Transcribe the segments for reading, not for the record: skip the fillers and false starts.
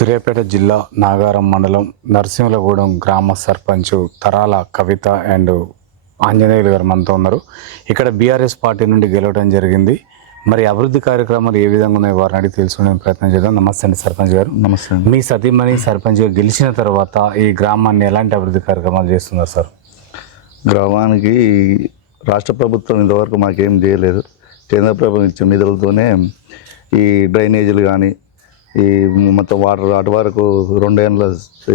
సూర్యాపేట జిల్లా నాగారం మండలం నరసింహలగూడెం గ్రామ సర్పంచ్ తరాల కవిత అండ్ ఆంజనేయులు గారు మనతో ఉన్నారు. ఇక్కడ బీఆర్ఎస్ పార్టీ నుండి గెలవడం జరిగింది. మరి అభివృద్ధి కార్యక్రమాలు ఏ విధంగా ఉన్నాయి వారిని అడిగి తెలుసుకునే ప్రయత్నం చేద్దాం. నమస్తే అండి సర్పంచ్ గారు. నమస్తే. మీ సతీమణి సర్పంచ్గా గెలిచిన తర్వాత ఈ గ్రామాన్ని ఎలాంటి అభివృద్ధి కార్యక్రమాలు చేస్తున్నారు సార్? గ్రామానికి రాష్ట్ర ప్రభుత్వం ఇంతవరకు మాకేం చేయలేదు. కేంద్ర ప్రభుత్వం ఇచ్చిన నిధులతోనే ఈ డ్రైనేజీలు కానీ ఈ మొత్తం వాటర్ అటు వరకు 2 ఏళ్ళ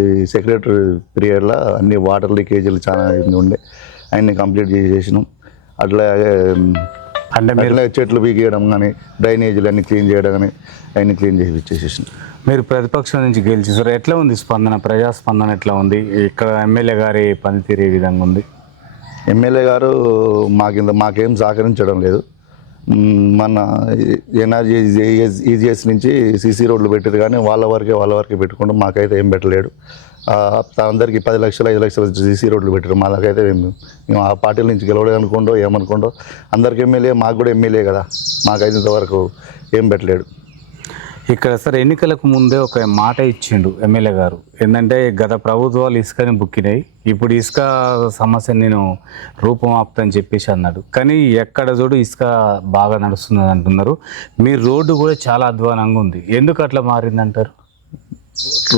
ఈ సెక్రటరీ పీరియడ్లో అన్ని వాటర్ లీకేజీలు చాలా ఉండే అన్నీ కంప్లీట్ చేసేసినాం. అట్లాగే అంటే మీరు చెట్లు పీకేయడం కానీ డ్రైనేజీలు అన్నీ క్లీన్ చేయడం కానీ అన్నీ క్లీన్ చేసి ఇచ్చేసేసినాం. మీరు ప్రతిపక్షం నుంచి గెలిచేసారు, ఎట్లా ఉంది స్పందన, ప్రజాస్పందన ఎట్లా ఉంది? ఇక్కడ ఎమ్మెల్యే గారి పనితీరు ఏ విధంగా ఉంది? ఎమ్మెల్యే గారు మాకేం సహకరించడం లేదు. మన ఎన్ఆర్జీ ఈజీఎస్ నుంచి సీసీ రోడ్లు పెట్టారు కానీ వాళ్ళ వరకే పెట్టుకుంటూ మాకైతే ఏం పెట్టలేడు. అందరికీ 10 లక్షలు 5 లక్షలు సీసీ రోడ్లు పెట్టారు. మాకైతే మేము ఆ పార్టీల నుంచి గెలవడం అనుకుంటో ఏమనుకుంటో అందరికి ఎమ్మెల్యే, మాకు కూడా ఎమ్మెల్యే కదా, మాకైతే ఇంతవరకు ఏం పెట్టలేడు. ఇక్కడ సార్ ఎన్నికలకు ముందే ఒక మాట ఇచ్చిండు ఎమ్మెల్యే గారు, ఏంటంటే గత ప్రభుత్వాలు ఇసుకని బుక్కినాయి, ఇప్పుడు ఇసుక సమస్య నేను రూపమాపుతా అని చెప్పేసి అన్నాడు. కానీ ఎక్కడ చూడు ఇసుక బాగా నడుస్తుంది అంటున్నారు. మీ రోడ్డు కూడా చాలా అధ్వానంగా ఉంది, ఎందుకు అట్లా మారిందంటారు?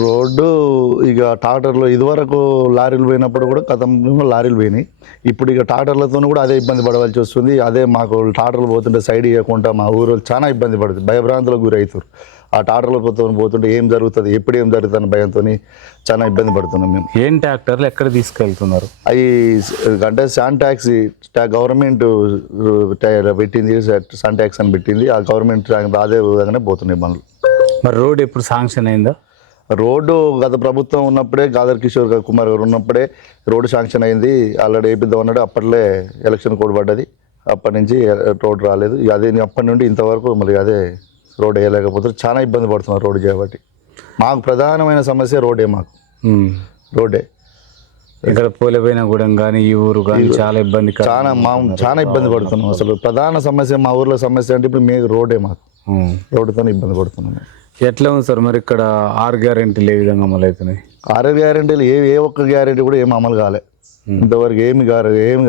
రోడ్డు ఇక ట్రాక్టర్లు ఇదివరకు లారీలు పోయినప్పుడు కూడా లారీలు పోయినాయి. ఇప్పుడు ఇక ట్రాక్టర్లతో కూడా అదే ఇబ్బంది పడవలసి వస్తుంది. అదే మాకు ట్రాక్టర్లు పోతుంటే సైడ్ ఇవ్వకుండా మా ఊరు చాలా ఇబ్బంది పడుతుంది, భయభ్రాంతులకు గురవుతారు. ఆ ట్రాక్టర్లు పోతుంటే ఏం జరుగుతుంది, ఎప్పుడు ఏం జరుగుతుంది భయంతో చాలా ఇబ్బంది పడుతున్నాం మేము. ఏం ట్రాక్టర్లు ఎక్కడ తీసుకెళ్తున్నారు? అవి అంటే శాన్ ట్యాక్స్ గవర్నమెంట్ పెట్టింది, శాన్ ట్యాక్స్ అని పెట్టింది. ఆ గవర్నమెంట్ అదే విధంగానే పోతున్నాయి బండ్లు. మరి రోడ్ ఎప్పుడు శాంక్షన్ అయిందా? రోడ్డు గత ప్రభుత్వం ఉన్నప్పుడే, గాదర్ కిషోర్ కుమార్ గారు ఉన్నప్పుడే రోడ్డు శాంక్షన్ అయింది. ఆల్రెడీ వేపిద్దాం అన్నాడు. అప్పట్లో ఎలక్షన్ కోడ్ పడ్డది, అప్పటి నుంచి రోడ్డు రాలేదు. అదే అప్పటి నుండి ఇంతవరకు మళ్ళీ అదే రోడ్ వేయలేకపోతే చాలా ఇబ్బంది పడుతున్నారు రోడ్డు చేయబట్టి. మాకు ప్రధానమైన సమస్య రోడ్డే, మాకు రోడ్డే. ఇక్కడ పోలేపోయినా కూడా కానీ ఈ ఊరు కానీ చాలా ఇబ్బంది, చాలా ఇబ్బంది పడుతున్నాం. అసలు ప్రధాన సమస్య మా ఊర్లో సమస్య అంటే ఇప్పుడు మేము రోడ్డే, మాకు రోడ్డుతో ఇబ్బంది పడుతున్నాం. ఎట్లా ఉంది సార్ మరి ఇక్కడ 6 గ్యారెంటీలు ఏ విధంగా అమలు అవుతున్నాయి? 6 గ్యారెంటీలు ఏ ఒక్క గ్యారెంటీ కూడా ఏం అమలు కాలే ఇంతవరకు, ఏమి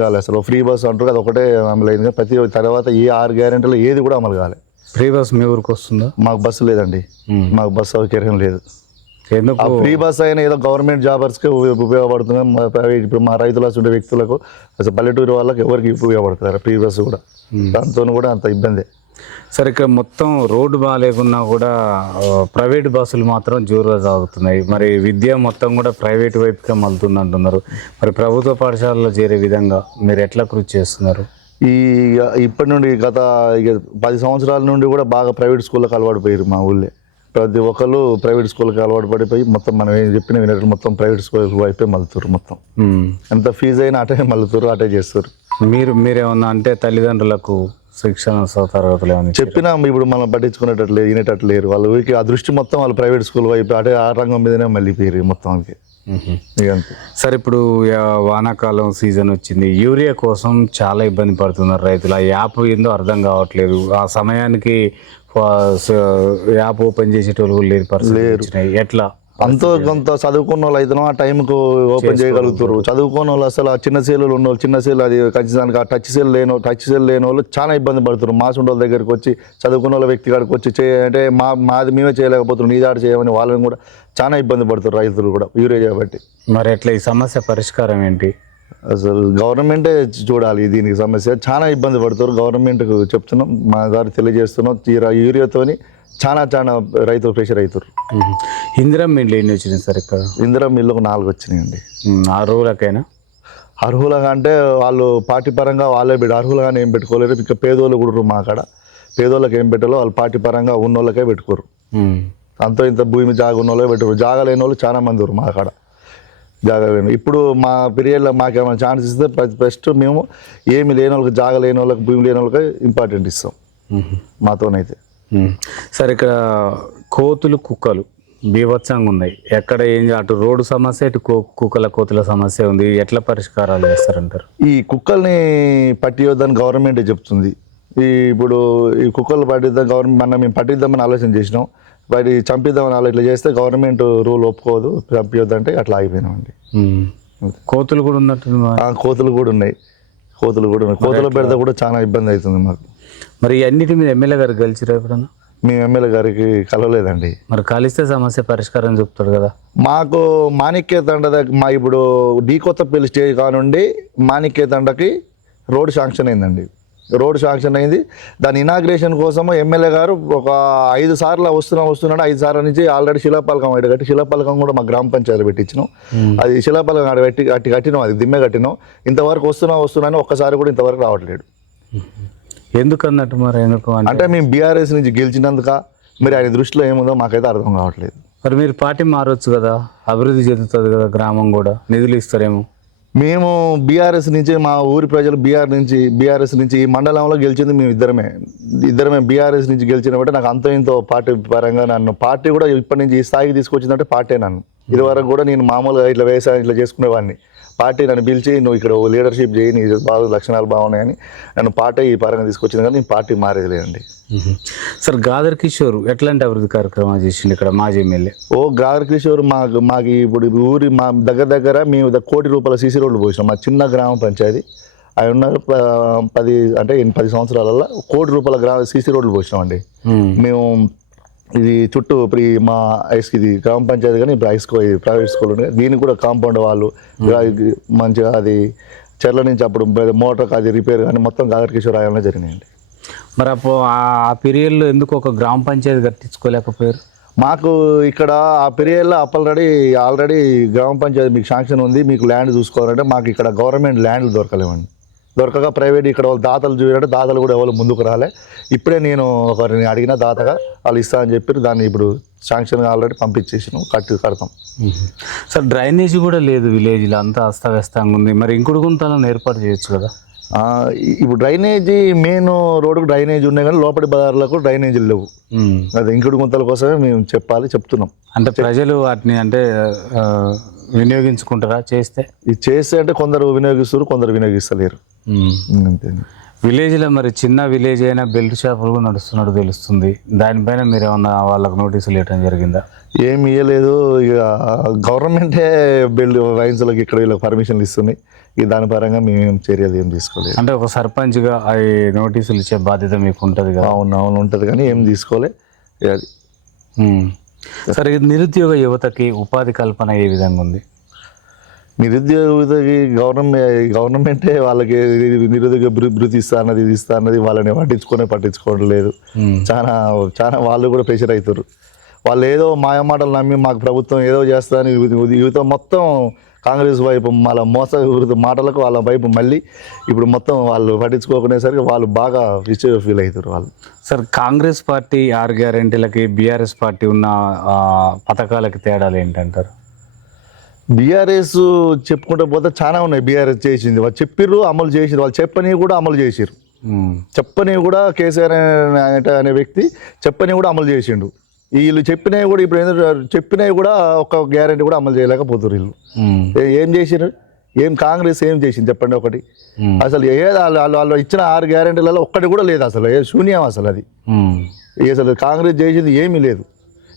కాలే అసలు. ఫ్రీ బస్ అంటారు, అది ఒకటే అమలు అయింది. ప్రతి తర్వాత ఈ 6 గ్యారెంటీలు ఏది కూడా అమలు కాలే. ఫ్రీ బస్ మీ ఊరికి వస్తుందా? మాకు బస్సు లేదండి, మాకు బస్సు సౌకర్యం లేదు. ఎందుకు? ఫ్రీ బస్ అయినా ఏదో గవర్నమెంట్ జాబర్స్కి ఉపయోగపడుతుంది. ఇప్పుడు మా రైతుల ఉండే వ్యక్తులకు, అసలు పల్లెటూరు వాళ్ళకి ఎవరికి ఉపయోగపడుతున్నారు ఫ్రీ బస్సు కూడా, దాంతో కూడా అంత ఇబ్బంది. సరే, ఇక్కడ మొత్తం రోడ్డు బాగాలేకున్నా కూడా ప్రైవేట్ బస్సులు మాత్రం జోరుగా సాగుతున్నాయి. మరి విద్య మొత్తం కూడా ప్రైవేట్ వైపుగా మలుతుంది అంటున్నారు. మరి ప్రభుత్వ పాఠశాలలో చేరే విధంగా మీరు ఎట్లా కృషి చేస్తున్నారు? ఇప్పటి నుండి గత 10 సంవత్సరాల నుండి కూడా బాగా ప్రైవేట్ స్కూళ్ళకి అలవాటు పోయారు మా ఊళ్ళో. ప్రతి ఒక్కరు ప్రైవేట్ స్కూల్కి అలవాటు పడిపోయి మొత్తం మనం ఏం చెప్పిన వినట్టు మొత్తం ప్రైవేట్ స్కూల్ వైపే మలుతురు. మొత్తం ఎంత ఫీజు అయినా అటే మలుతురు, అటే చేస్తారు. మీరేమన్నా అంటే తల్లిదండ్రులకు శిక్షణ తరగతులు ఏమన్నా చెప్పినా ఇప్పుడు మనం పట్టించుకునేటట్లేదు, వినేటట్లు లేరు. వాళ్ళ ఊరికి ఆ దృష్టి మొత్తం వాళ్ళు ప్రైవేట్ స్కూల్ వైపు అటే ఆ రంగం మీదనే మళ్ళీ పోయారు మొత్తానికి. సరే, ఇప్పుడు వానాకాలం సీజన్ వచ్చింది, యూరియా కోసం చాలా ఇబ్బంది పడుతున్నారు రైతులు. ఆ యాప్ ఏందో అర్థం కావట్లేదు. ఆ సమయానికి యాప్ ఓపెన్ చేసేటోళ్ళు లేని పరిస్థితి. ఎట్లా? అంతో కొంత చదువుకున్న వాళ్ళు అయితే ఆ టైంకు ఓపెన్ చేయగలుగుతారు. చదువుకున్న వాళ్ళు అసలు ఆ చిన్న సేలు ఉన్న వాళ్ళు, చిన్న సేలు అది ఖచ్చితంగా టచ్ సేల్ లేని వాళ్ళు చాలా ఇబ్బంది పడుతున్నారు. మాసుండ వాళ్ళ దగ్గరికి వచ్చి, చదువుకున్న వాళ్ళ వ్యక్తి కాడికి వచ్చి అంటే మాది మేమే చేయలేకపోతున్నాం, నీ దాడి చేయమని వాళ్ళని కూడా చాలా ఇబ్బంది పడుతారు రైతులు కూడా యూరియా చేయబట్టి. మరి ఎట్లా ఈ సమస్య పరిష్కారం ఏంటి? అసలు గవర్నమెంటే చూడాలి దీనికి సమస్య. చాలా ఇబ్బంది పడుతారు. గవర్నమెంట్కు చెప్తున్నాం, మా గారు తెలియజేస్తున్నాం. యూరియాతోని చాలా రైతులు ప్రెషర్ అవుతారు. ఇందిరా మిల్లు ఎన్ని వచ్చినాయి సార్ ఇక్కడ? ఇందిరా మిల్లుకు 4 వచ్చినాయండి. అర్హులకైనా? అర్హులుగా అంటే వాళ్ళు పార్టీ పరంగా వాళ్ళే అర్హులుగానే ఏం పెట్టుకోలేరు. ఇక పేదోళ్ళు కూడా మా కాడ పేదోళ్ళకి ఏం పెట్టాలో వాళ్ళు పార్టీ పరంగా ఉన్న వాళ్ళకే పెట్టుకోరు. అంతో ఇంత భూమి జాగ ఉన్న వాళ్ళే పెట్టుకోరు. జాగ లేని వాళ్ళు చాలా మంది ఉన్నారు మా కాడ. జాగ లేని ఇప్పుడు మా పీరియడ్లో మాకేమైనా ఛాన్స్ ఇస్తే ఫస్ట్ మేము ఏమి లేని వాళ్ళకి, జాగ లేని వాళ్ళకి, భూమి లేని వాళ్ళకి ఇంపార్టెంట్ ఇస్తాం మాతోనైతే. సరే, ఇక్కడ కోతులు కుక్కలు బీభత్సంగా ఉన్నాయి. ఎక్కడ ఏం అటు రోడ్డు సమస్య, ఇటు కోతుల సమస్య ఉంది. ఎట్లా పరిష్కారాలు చేస్తారంటారు? ఈ కుక్కల్ని పట్టియొద్దని గవర్నమెంటే చెప్తుంది. ఇప్పుడు ఈ కుక్కలు పట్టిద్దాం గవర్నమెంట్ మేము పట్టిద్దామని ఆలోచన చేసినాం. వాటి చంపిద్దామని వాళ్ళు ఇట్లా చేస్తే గవర్నమెంట్ రూల్ ఒప్పుకోదు, చంపియొద్దంటే అట్లా ఆగిపోయినామండి. కోతులు కూడా ఉన్నట్టు. కోతులు కూడా ఉన్నాయి, కోతులు పెడితే కూడా చాలా ఇబ్బంది అవుతుంది మాకు. మరి అన్నిటి మీద ఎమ్మెల్యే గారు గెలిచిరా ఎప్పుడన్నా? మేము ఎమ్మెల్యే గారికి కలవలేదండి. మరి కలిస్తే సమస్య పరిష్కారం చెప్తాడు కదా. మాకు మాణిక్య తండ మా ఇప్పుడు డి కొత్తపల్లి స్టేజ్ కానుండి మాణిక్య తండకి రోడ్ శాంక్షన్ అయిందండి. రోడ్ శాంక్షన్ అయింది. దాని ఇనాగ్రేషన్ కోసము ఎమ్మెల్యే గారు ఒక 5 సార్లు వస్తున్నాడు. 5 సార్ల నుంచి ఆల్రెడీ శిలాపలకం కట్టి, శిలాపలకం కూడా మా గ్రామ పంచాయతీ పెట్టించినాం. అది శిలాపలకం ఆడ పెట్టి కట్టినాం, అది దిమ్మె కట్టినాం. ఇంతవరకు వస్తున్నాను ఒక్కసారి కూడా ఇంతవరకు రావట్లేడు. ఎందుకు అన్నట్టు మరి? ఎందుకు అంటే మేము బీఆర్ఎస్ నుంచి గెలిచినందుక మరి ఆయన దృష్టిలో ఏముందో మాకైతే అర్థం కావట్లేదు. మరి మీరు పార్టీ మారవచ్చు కదా, అభివృద్ధి చెందుతుంది కదా, గ్రామం కూడా నిధులు ఇస్తారేమో. మేము బీఆర్ఎస్ నుంచి, మా ఊరి ప్రజలు బీఆర్ఎస్ నుంచి ఈ మండలంలో గెలిచింది మేము ఇద్దరమే బీఆర్ఎస్ నుంచి గెలిచినప్పుడు నాకు అంత ఇంతో పార్టీ పరంగా నన్ను పార్టీ కూడా ఇప్పటి నుంచి ఈ స్థాయికి తీసుకొచ్చిందంటే పార్టీ. నన్ను ఇదివరకు కూడా నేను మామూలుగా ఇట్లా వ్యవసాయం ఇట్లా చేసుకునేవాడిని. పార్టీ నన్ను పిలిచి నువ్వు ఇక్కడ లీడర్షిప్ చేయి, నీ బాగా లక్షణాలు బాగున్నాయని నన్ను పార్టీ ఈ పరంగా తీసుకొచ్చింది, కానీ నేను పార్టీ మారేది లేదండి. సార్ గాదర్ కిషోర్ ఎట్లాంటి అభివృద్ధి కార్యక్రమాలు చేసిండు ఇక్కడ మాజీ ఎమ్మెల్యే? గాదర్ కిషోర్ మాకు ఇప్పుడు ఊరి మా దగ్గర మేము 1 కోటి రూపాయల సీసీ రోడ్లు పోసినాం. మా చిన్న గ్రామ పంచాయతీ ఆయన ఉన్నారు 10 సంవత్సరాలలో 1 కోటి రూపాయల సీసీ రోడ్లు పోసినాం అండి. మేము ఇది చుట్టూ ఇప్పుడు మా ఇది గ్రామ పంచాయతీ కానీ ఇప్పుడు ప్రైవేట్ స్కూల్ ఉంది, దీనికి కూడా కాంపౌండ్ వాళ్ళు మంచిగా అది చెర్ల నుంచి అప్పుడు మోటార్ అది రిపేర్ కానీ మొత్తం గాదర్ కిషోర్ ఆయనలో జరిగినాయండి. మరి అప్పుడు ఆ పీరియడ్లో ఎందుకు ఒక గ్రామ పంచాయతీ కట్టించుకోలేకపోయారు? మాకు ఇక్కడ ఆ పీరియడ్లో ఆల్రెడీ గ్రామ పంచాయతీ మీకు శాంక్షన్ ఉంది, మీకు ల్యాండ్ చూసుకోవాలంటే మాకు ఇక్కడ గవర్నమెంట్ ల్యాండ్లు దొరకక ప్రైవేట్ ఇక్కడ వాళ్ళు దాతలు చూడాలంటే దాతలు కూడా ఎవరు ముందుకు రాలే. ఇప్పుడే నేను ఒకరిని అడిగిన దాతగా వాళ్ళు ఇస్తా అని చెప్పి దాన్ని ఇప్పుడు శాంక్షన్ ఆల్రెడీ పంపించేసినాం, కడతాం. సార్ డ్రైనేజీ కూడా లేదు విలేజ్లో, అంతా అస్తవ్యస్తంగా ఉంది. మరి ఇంకుడు గుంతలను ఏర్పాటు చేయొచ్చు కదా. ఇప్పుడు డ్రైనేజీ మెయిన్ రోడ్డుకు డ్రైనేజీ ఉన్నాయి కానీ లోపలి బజార్లకు డ్రైనేజీలు లేవు. అదే ఇంకుడు గుంతల కోసమే మేము చెప్తున్నాం. అంటే ప్రజలు వాటిని అంటే వినియోగించుకుంటారా? చేస్తే అంటే కొందరు వినియోగిస్తారు, కొందరు వినియోగిస్తలేరు. అంతే. విలేజ్లో మరి చిన్న విలేజ్ అయినా బెల్ట్ షాపులు కూడా నడుస్తున్నట్టు తెలుస్తుంది. దానిపైన మీరు ఏమన్నా వాళ్ళకు నోటీసులు ఇవ్వడం జరిగిందా? ఏమి ఇవ్వలేదు. ఇక గవర్నమెంటే బెల్ట్ వైన్స్లకు ఇక్కడ వీళ్ళకి పర్మిషన్లు ఇస్తున్నాయి. ఇక దాని పరంగా మేము చర్యలు ఏం తీసుకోలేదు. అంటే ఒక సర్పంచ్గా అవి నోటీసులు ఇచ్చే బాధ్యత మీకు ఉంటుంది కదా? అవును ఉంటుంది, కానీ ఏం తీసుకోలే అది. సరే, నిరుద్యోగ యువతకి ఉపాధి కల్పన ఏ విధంగా ఉంది? నిరుద్యోగ యువతకి గవర్నమెంటే వాళ్ళకి నిరుద్యోగ భృతి ఇస్తా అన్నది ఇది ఇస్తా అన్నది వాళ్ళని పట్టించుకోవడం లేదు. చాలా వాళ్ళు కూడా ప్రెషర్ అవుతారు. వాళ్ళు ఏదో మాయమాటలు నమ్మి మాకు ప్రభుత్వం ఏదో చేస్తారని యువత మొత్తం కాంగ్రెస్ వైపు మళ్ళీ మాటలకు వాళ్ళ వైపు మళ్ళీ ఇప్పుడు మొత్తం వాళ్ళు పట్టించుకోకునేసరికి వాళ్ళు బాగా ఫీల్ అవుతారు వాళ్ళు. సార్ కాంగ్రెస్ పార్టీ 6 గ్యారెంటీలకి బీఆర్ఎస్ పార్టీ ఉన్న పథకాలకి తేడాలు ఏంటంటారు? బీఆర్ఎస్ చెప్పుకుంటూ పోతే చాలా ఉన్నాయి. బీఆర్ఎస్ చేసింది, వాళ్ళు చెప్పిర్రు, అమలు చేసిరు. వాళ్ళు చెప్పనివి కూడా అమలు చేసిరు. చెప్పనివి కూడా కేసీఆర్ అనే వ్యక్తి చెప్పనివి కూడా అమలు చేసిండు. వీళ్ళు చెప్పినవి కూడా ఇప్పుడు చెప్పినవి కూడా ఒక గ్యారెంటీ కూడా అమలు చేయలేకపోతున్నారు వీళ్ళు. ఏం చేసిరు? కాంగ్రెస్ ఏం చేసింది చెప్పండి ఒకటి? అసలు వాళ్ళు ఇచ్చిన 6 గ్యారెంటీలలో ఒక్కటి కూడా లేదు. అసలు శూన్యం అసలు అది. అసలు కాంగ్రెస్ చేసింది ఏమీ లేదు.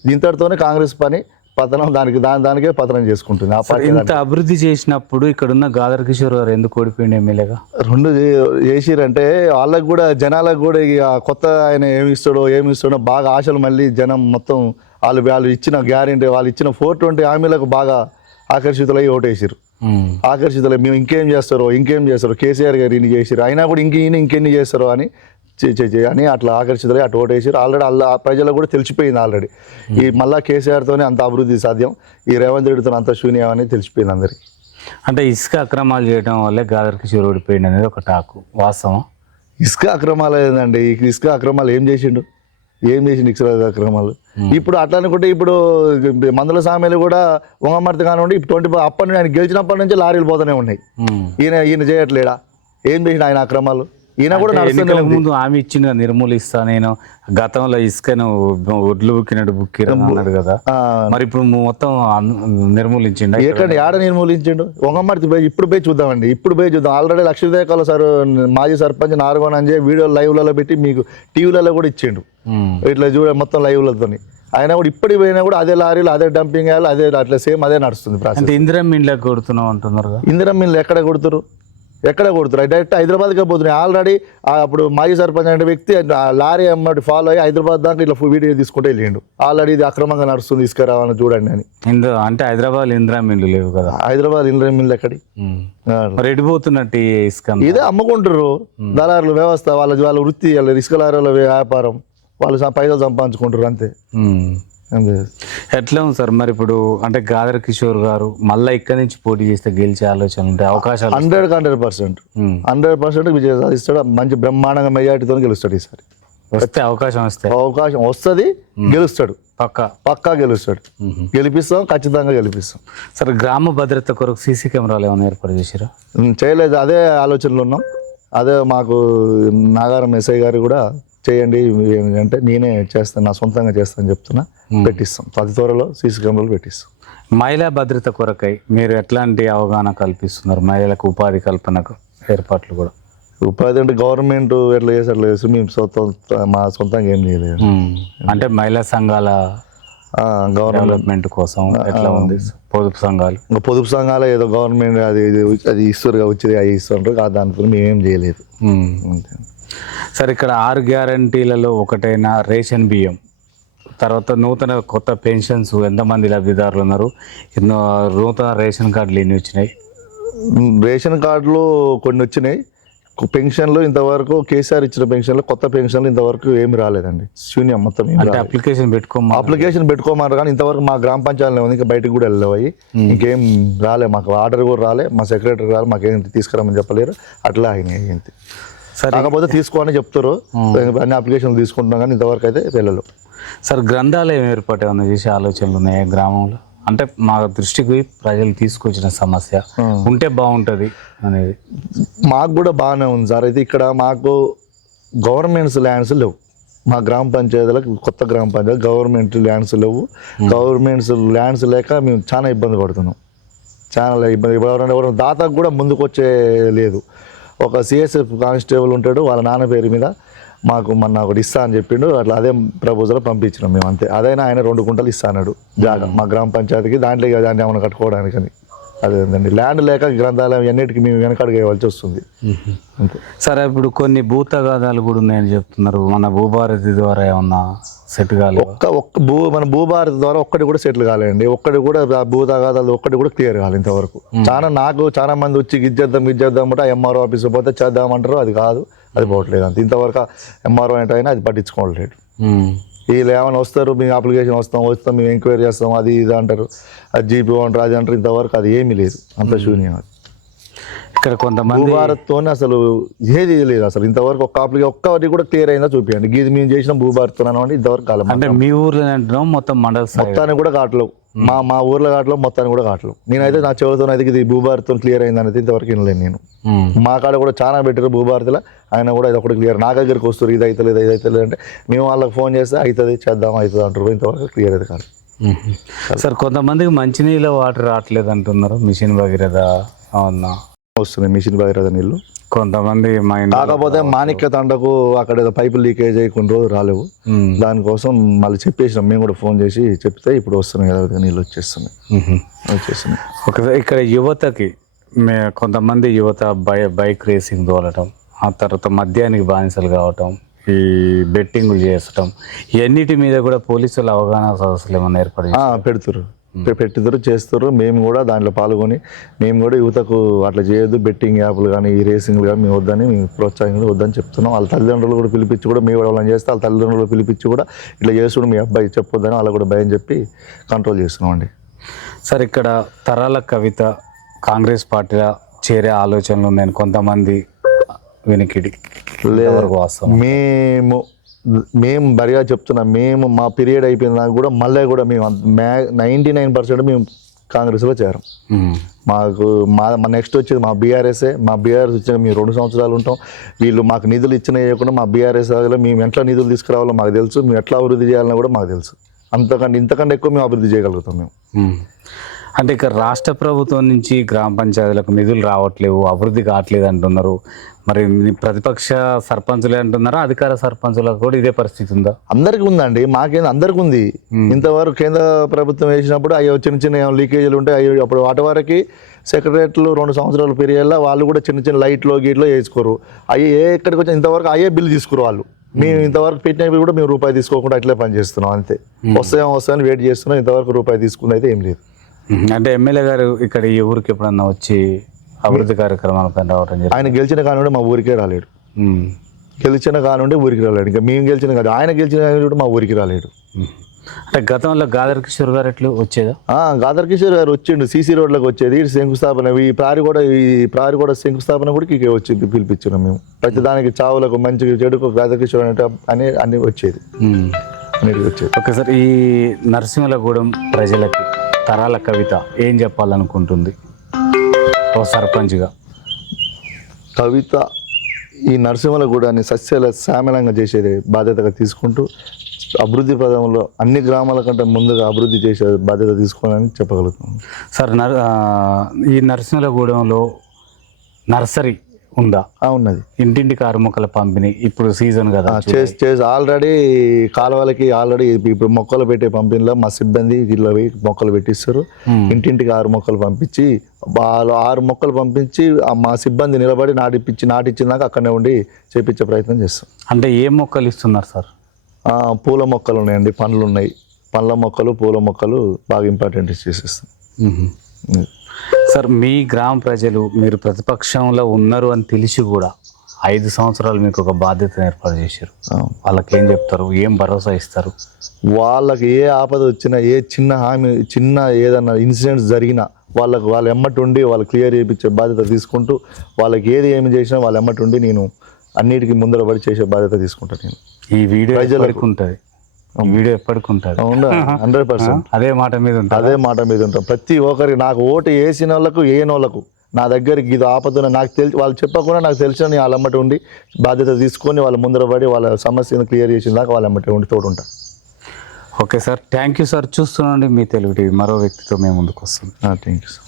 దీంతోనే కాంగ్రెస్ పని పతనం, దానికే పతనం చేసుకుంటుంది. ఆ పార్టీ ఇంత అభివృద్ధి చేసినప్పుడు ఇక్కడున్న గాదర్ కిషోర్ గారు ఎందుకు ఓడిపోయింది ఎమ్మెల్యేగా? 2 చేసిరంటే వాళ్ళకు కూడా జనాలకు కూడా కొత్త ఆయన ఏమి ఇస్తాడో బాగా ఆశలు. మళ్ళీ జనం మొత్తం వాళ్ళు ఇచ్చిన గ్యారెంటీ, వాళ్ళు ఇచ్చిన 420 హామీలకు బాగా ఆకర్షితులై ఓటేసారు. మేము ఇంకేం చేస్తారో కేసీఆర్ గారు ఇన్ని చేసారు, అయినా కూడా ఇంకెన్ని చేస్తారో అని అట్లా ఆకర్షితులై అటు ఓటేసారు. ఆల్రెడీ ప్రజలకు కూడా తెలిసిపోయింది. ఆల్రెడీ ఈ మళ్ళా కేసీఆర్తోనే అంత అభివృద్ధి సాధ్యం, ఈ రేవంత్ రెడ్డితో అంత శూన్యం అని తెలిసిపోయింది అందరికి. అంటే ఇసుక అక్రమాలు చేయడం వల్లే గాదర్ కిషోర్ ఓడిపోయింది అనేది ఒక టాకు, వాస్తవం? ఇసుక అక్రమాలు ఏందండి? ఇసుక అక్రమాలు ఏం చేసిండు ఇసుక అక్రమాలు? ఇప్పుడు అట్లా అనుకుంటే ఇప్పుడు మందుల సామెలు కూడా వంగమర్తి కానివ్వండి, ఇప్పుడు అప్పటి నుంచి ఆయన గెలిచినప్పటి నుంచి లారీలు పోతూనే ఉన్నాయి. ఈయన చేయట్లేడా? ఏం చేసిండు ఆయన అక్రమాలు? ఈయన కూడా ఎన్నికలకు ముందు హామీ ఇచ్చింది నిర్మూలిస్తా, నేను గతంలో ఇసుకను ఒడ్లు బుక్కినట్టు బుక్కిరన్నాడు కదా, మరి ఇప్పుడు మొత్తం నిర్మూలించిండు. ఏడ నిర్మూలించిండు? వంగమర్తి పోయి ఇప్పుడు పోయి చూద్దాం. ఆల్రెడీ లక్ష్మీదేవకాల సార్ మాజీ సర్పంచ్ నార్గోన్ అని వీడియో లైవ్లలో పెట్టి మీకు టీవీలలో కూడా ఇచ్చిండు. ఇట్లా మొత్తం లైవ్లతో అయినా కూడా ఇప్పటికి పోయినా కూడా అదే లారీలు అదే డంపింగ్ వేయాలి, అదే అట్లా సేమ్ అదే నడుస్తుంది ప్రాసెస్. అంటే ఇందిరం ఇండ్లకు కొడుతున్నాం అంటున్నారు. ఇందిరా మిల్లు ఎక్కడ కొడుతురు డైరెక్ట్ హైదరాబాద్కే పోతున్నాయి ఆల్రెడీ. అప్పుడు మాజీ సర్పంచ్ అనే వ్యక్తి ఆ లారీ అమ్మటి ఫాలో అయ్యి హైదరాబాద్ దాంట్లో ఇట్లా వీడియో తీసుకుంటే వెళ్ళిండు. ఆల్రెడీ ఇది అక్రమంగా నడుస్తుంది, తీసుకురావాలని చూడండి అని. అంటే హైదరాబాద్ ఇందిరా ఇండ్లు లేవు కదా. హైదరాబాద్ ఇందిరా మిల్లు ఎక్కడి మరి ఎడిపోతున్నట్టు ఈ ఇసుక ఇదే అమ్ముకుంటారు దళారుల వ్యవస్థ, వాళ్ళ వృత్తి, వాళ్ళ ఇసుక లారీల వ్యాపారం, వాళ్ళు పైసలు సంపాదించుకుంటారు అంతే. అంతే. ఎట్లా ఉంది సార్ మరి ఇప్పుడు అంటే గాదర్ కిషోర్ గారు మళ్ళీ ఇక్కడి నుంచి పోటీ చేస్తే గెలిచే ఆలోచన ఉంటాయి అవకాశాలు? 100% విజయం సాధిస్తాడు. మంచి బ్రహ్మాండంగా మెజార్టీతో గెలుస్తాడు ఈసారి. వస్తే అవకాశం వస్తుంది, గెలుస్తాడు, పక్కా గెలుస్తాడు. గెలిపిస్తాం, ఖచ్చితంగా గెలిపిస్తాం. సార్ గ్రామ భద్రత కొరకు సీసీ కెమెరాలు ఏమైనా ఏర్పాటు చేశారా? చేయలేదు, అదే ఆలోచనలో ఉన్నాం. అదే మాకు నాగారం ఎస్ఐ గారు కూడా చేయండి అంటే నేనే చేస్తాను, నా సొంతంగా చేస్తాను చెప్తున్నా, పెట్టిస్తాం. అతి త్వరలో సీసీ కెమెరాలు పెట్టిస్తాం. మహిళా భద్రత కొరకై మీరు ఎట్లాంటి అవగాహన కల్పిస్తున్నారు? మహిళలకు ఉపాధి కల్పనకు ఏర్పాట్లు కూడా. ఉపాధి అంటే గవర్నమెంట్ ఎట్లా చేసి అట్లా చేసి మేము మా సొంతంగా ఏం చేయలేదు. అంటే మహిళా సంఘాల డెవలప్మెంట్ కోసం ఎట్లా ఉంది? పొదుపు సంఘాలు, ఇంకా పొదుపు సంఘాలు ఏదో గవర్నమెంట్ అది ఇస్తారు వచ్చేది, అది ఇస్తుంటారు, దానితో మేమేం చేయలేదు. అంతే. సార్ ఇక్కడ 6 గ్యారంటీలలో ఒకటైన రేషన్ బియ్యం తర్వాత నూతన కొత్త పెన్షన్స్ ఎంతమంది లబ్ధిదారులు ఉన్నారు? నూతన రేషన్ కార్డులు ఎన్ని వచ్చినాయి? రేషన్ కార్డులు కొన్ని వచ్చినాయి. పెన్షన్లు ఇంతవరకు కేసీఆర్ ఇచ్చిన పెన్షన్లు, కొత్త పెన్షన్లు ఇంతవరకు ఏమి రాలేదండి. శూన్యం మొత్తం. అప్లికేషన్ పెట్టుకోమన్నారు కానీ ఇంతవరకు మా గ్రామ పంచాయతీలో ఉంది, ఇంకా బయటకు కూడా వెళ్ళేవి. ఇంకేం రాలే, మాకు ఆర్డర్ కూడా రాలే, మా సెక్రటరీ రాలే, మాకేం తీసుకురామని చెప్పలేరు. అట్లా అయినాయి ఏంటి. కాకపోతే తీసుకోని చెప్తారు, అన్ని అప్లికేషన్లు తీసుకుంటున్నాం కానీ ఇంతవరకు అయితే వెళ్ళలేదు. సార్ గ్రంథాలయం ఏర్పాటు ఏమన్నా చేసే ఆలోచనలు ఉన్నాయా గ్రామంలో? అంటే మా దృష్టికి ప్రజలు తీసుకొచ్చిన సమస్య ఉంటే బాగుంటుంది అనేది. మాకు కూడా బాగానే ఉంది సార్. అయితే ఇక్కడ మాకు గవర్నమెంట్స్ ల్యాండ్స్ లేవు. మా గ్రామ పంచాయతీలకు, కొత్త గ్రామ పంచాయతీ గవర్నమెంట్ ల్యాండ్స్ లేవు. గవర్నమెంట్స్ ల్యాండ్స్ లేక మేము చాలా ఇబ్బంది పడుతున్నాం, చాలా ఇబ్బంది. ఎవరైనా దాతకు కూడా ముందుకు వచ్చే లేదు. ఒక సిఎస్ఎఫ్ కానిస్టేబుల్ ఉంటాడు, వాళ్ళ నాన్న పేరు మీద మాకు మొన్న ఒకటి ఇస్తా అని చెప్పిండు. అట్లా అదే ప్రపోజల్ పంపించినాం మేము అంతే. అదైనా ఆయన 2 గుంటలు ఇస్తా అన్నాడు జాగా మా గ్రామ పంచాయతీకి, దాంట్లో దాన్ని ఏమైనా కట్టుకోవడానికి అని. అదేందండి, ల్యాండ్ లేక గ్రంథాలయం అన్నిటికీ మేము వెనకడిగేయవలసి వస్తుంది అంతే. సరే, ఇప్పుడు కొన్ని భూతగాదాలు కూడా ఉన్నాయని చెప్తున్నారు. మన భూభారతి ద్వారా ఏమన్నా సెట్ కాలేదు? మన భూభారతి ద్వారా ఒక్కటి కూడా సెటిల్ కాలేదండి. ఒక్కటి కూడా భూతగాదాలు ఒక్కటి కూడా క్లియర్ కాలేదు ఇంతవరకు. చాలా మంది వచ్చి గిద్దేద్దాం అంటే ఎంఆర్ఓ ఆఫీస్ పోతే చేద్దామంటారు, అది కాదు, అది పోవట్లేదు అంత. ఇంతవరకు ఎంఆర్ఓ అంటే అయినా అది పట్టించుకోవట్లేదు. వీళ్ళు ఏమైనా వస్తారు, మేము అప్లికేషన్ వస్తాం, మేము ఎంక్వైరీ చేస్తాం, అది ఇది అంటారు, అది జీపీ అంటారు, అది అంటారు. ఇంతవరకు అది ఏమీ లేదు, అంత శూన్యం. అది ఇక్కడ కొంతమంది భూభారత్తో అసలు ఏది లేదు అసలు ఇంతవరకు. ఒక్కటి కూడా క్లియర్ అయిందా చూపించండి. ఇది మేము చేసిన భూభారత్తో అంటే ఇంతవరకు కాలం. అంటే మీ ఊర్లో అంటున్నాం మొత్తం మండల మొత్తాన్ని కూడా కావట్లేవు, మా ఊర్లో కావట్లేవు, మొత్తాన్ని కూడా కావట్లేవు. నేనైతే నా చెవులతో అయితే ఇది భూభారత్తో క్లియర్ అయింది అనేది ఇంతవరకు వినలేను నేను. మా కాడ కూడా చాలా పెట్టారు భూభారతిలో, ఆయన కూడా ఇది ఒకటి క్లియర్. నా దగ్గరికి వస్తారు, ఇది అవుతలేదు అంటే మేము వాళ్ళకి ఫోన్ చేస్తే అవుతుంది, చేద్దాం, అవుతుంది అంటారు. ఇంతవరకు క్లియర్ అయితే కాదు సార్. కొంతమందికి మంచినీళ్ళ వాటర్ రావట్లేదు అంటున్నారు. మిషన్ భగీరథ అవునా వస్తున్నాయి, మిషన్ భగీరథ నీళ్ళు. కొంతమంది కాకపోతే మాణిక్య తండకు అక్కడ ఏదో పైపులు లీకేజ్ అయ్యి కొన్ని రోజులు రాలేవు. దానికోసం మళ్ళీ చెప్పేసినాం, మేము కూడా ఫోన్ చేసి చెప్తే ఇప్పుడు వస్తున్నాయి కదా నీళ్ళు వచ్చేస్తున్నాయి. ఇక్కడ యువతకి కొంతమంది యువత బైక్ రేసింగ్ తోలటం, ఆ తర్వాత మద్యానికి బానిసలు కావటం, ఈ బెట్టింగ్లు చేసటం, ఇవన్నిటి మీద కూడా పోలీసుల అవగాహన సదస్సులు ఏమన్నా పెట్టుతారు చేస్తారు. మేము కూడా దాంట్లో పాల్గొని మేము కూడా యువతకు అట్లా చేయొద్దు, బెట్టింగ్ యాప్లు కానీ ఈ రేసింగ్లు కానీ మేము వద్దని, మేము ప్రోత్సాహం వద్దని చెప్తున్నాం. వాళ్ళ తల్లిదండ్రులు కూడా పిలిపించి కూడా మీ వాళ్ళని చేస్తే వాళ్ళ తల్లిదండ్రులు పిలిపించి కూడా ఇట్లా చేస్తుడు మీ అబ్బాయి చెప్పొద్దని వాళ్ళకు కూడా భయం చెప్పి కంట్రోల్ చేస్తున్నాం అండి. సార్ ఇక్కడ తరాల కవిత కాంగ్రెస్ పార్టీలో చేరే ఆలోచనలు ఉన్నాయని కొంతమంది వినికిడి. మేము బరిగా చెప్తున్నాం, మేము మా పీరియడ్ అయిపోయినా కూడా మళ్ళీ కూడా మేము 99% మేము కాంగ్రెస్లో చేరం. మాకు మా నెక్స్ట్ వచ్చేది మా బీఆర్ఎస్ఏ. మా బీఆర్ఎస్ వచ్చిన మేము 2 సంవత్సరాలు ఉంటాం. వీళ్ళు మాకు నిధులు ఇచ్చిన చేయకుండా మా బీఆర్ఎస్ మేము ఎట్లా నిధులు తీసుకురావాలో మాకు తెలుసు, మేము ఎట్లా అభివృద్ధి చేయాలన్నా కూడా మాకు తెలుసు. ఇంతకంటే ఎక్కువ మేము అభివృద్ధి చేయగలుగుతాం మేము. అంటే ఇక రాష్ట్ర ప్రభుత్వం నుంచి గ్రామ పంచాయతీలకు నిధులు రావట్లేవు, అభివృద్ధి కావట్లేదు అంటున్నారు. మరి మీ ప్రతిపక్ష సర్పంచులే అంటున్నారా, అధికార సర్పంచులకు కూడా ఇదే పరిస్థితి ఉందా? అందరికి ఉందండి, మాకేంది అందరికి ఉంది. ఇంతవరకు కేంద్ర ప్రభుత్వం వేసినప్పుడు అయ్యో చిన్న చిన్న లీకేజీలు ఉంటాయి, అయ్యో అప్పుడు వాటి వరకు సెక్రటరియట్లు 2 సంవత్సరాల పీరియడ్లో వాళ్ళు కూడా చిన్న చిన్న లైట్లో గీట్లో వేసుకోరు. అయ్యే ఎక్కడికి వచ్చి ఇంతవరకు అయ్యే బిల్లు తీసుకురు వాళ్ళు. మేము ఇంతవరకు పెట్టినవి కూడా మేము రూపాయి తీసుకోకుండా అట్లే పని చేస్తున్నాం అంతే. వస్తాయని వెయిట్ చేస్తున్నాం, ఇంతవరకు రూపాయి తీసుకుని అయితే ఏం లేదు. అంటే ఎమ్మెల్యే గారు ఇక్కడ ఈ ఊరికి ఎప్పుడన్నా వచ్చి అభివృద్ధి కార్యక్రమాలపైన రావడం జరిగింది? ఆయన గెలిచిన కానుండి మా ఊరికే రాలేడు. గెలిచిన కానుండి ఊరికి రాలేడు. ఇంకా మేము గెలిచిన కాదు, ఆయన గెలిచిన కానుండి కూడా మా ఊరికి రాలేడు. అంటే గతంలో గాదర్ కిషోర్ గారు ఎట్లు వచ్చేదా? గాదర్ కిషోర్ గారు వచ్చిండు, సీసీ రోడ్లకు వచ్చేది, శంకుస్థాపన ఈ ప్రారి కూడా శంకుస్థాపన కూడా ఇక వచ్చి పిలిపించినాం మేము. ప్రతి దానికి చావులకు మంచిగా చెడుకు గాదర్ కిషోర్ అన్ని వచ్చేది, అన్నిటికీ వచ్చేది. ఓకే సార్, ఈ నరసింహలగూడెం ప్రజలకి తరాల కవిత ఏం చెప్పాలనుకుంటుంది ఓ సర్పంచ్గా? కవిత ఈ నరసింహలగూడాన్ని సస్యల శ్యామలంగా చేసేది బాధ్యతగా తీసుకుంటూ అభివృద్ధి పదంలో అన్ని గ్రామాల కంటే ముందుగా అభివృద్ధి చేసే బాధ్యత తీసుకోవాలని చెప్పగలుగుతున్నాం సార్. ఈ నరసింహలగూడెంలో నర్సరీ ఉందా? ఉన్నది. ఇంటింటికి 6 మొక్కల పంపిణీ ఇప్పుడు సీజన్ కదా, చేసి ఆల్రెడీ కాలువలకి ఆల్రెడీ ఇప్పుడు మొక్కలు పెట్టే పంపిణీలో మా సిబ్బంది ఇట్లా పోయి మొక్కలు పెట్టిస్తారు. ఇంటింటికి 6 మొక్కలు పంపించి వాళ్ళు 6 మొక్కలు పంపించి మా సిబ్బంది నిలబడి నాటిచ్చినాక అక్కడనే ఉండి చేపించే ప్రయత్నం చేస్తాం. అంటే ఏ మొక్కలు ఇస్తున్నారు సార్? పూల మొక్కలు ఉన్నాయండి, పండ్లు ఉన్నాయి. పండ్ల మొక్కలు, పూల మొక్కలు బాగా ఇంపార్టెంట్ చేసేస్తాం. సార్, మీ గ్రామ ప్రజలు మీరు ప్రతిపక్షంలో ఉన్నారు అని తెలిసి కూడా 5 సంవత్సరాలు మీకు ఒక బాధ్యతను ఏర్పాటు చేశారు. వాళ్ళకి ఏం చెప్తారు, ఏం భరోసా ఇస్తారు? వాళ్ళకి ఏ ఆపద వచ్చినా, ఏ చిన్న ఏదన్నా ఇన్సిడెంట్స్ జరిగినా వాళ్ళ ఎమ్మటి ఉండి వాళ్ళు క్లియర్ చేయించే బాధ్యత తీసుకుంటూ, వాళ్ళకి ఏమి చేసినా వాళ్ళ ఎమ్మటి ఉండి నేను అన్నిటికీ ముందర పడి చేసే బాధ్యత తీసుకుంటాను. నేను ఈ వీడియో ఎప్పటికి ఉంటుంది, 100% అదే మాట మీద ఉంటాం. ప్రతి ఒక్కరికి నాకు ఓటు వేసిన వాళ్ళకు వేయని వాళ్ళకు నా దగ్గరికి ఇది ఆపద నాకు తెలిసి వాళ్ళు చెప్పకుండా నాకు తెలిసిన వాళ్ళ అమ్మటి ఉండి బాధ్యత తీసుకొని వాళ్ళ ముందర పడి వాళ్ళ సమస్యను క్లియర్ చేసిన దాకా వాళ్ళ అమ్మటి ఉండి తోడుంటా. Okay sir, thank you sir. చూస్తున్నాండి మీ తెలుగు టీవీ. మరో వ్యక్తితో మేము ముందుకు వస్తాం. Thank you sir.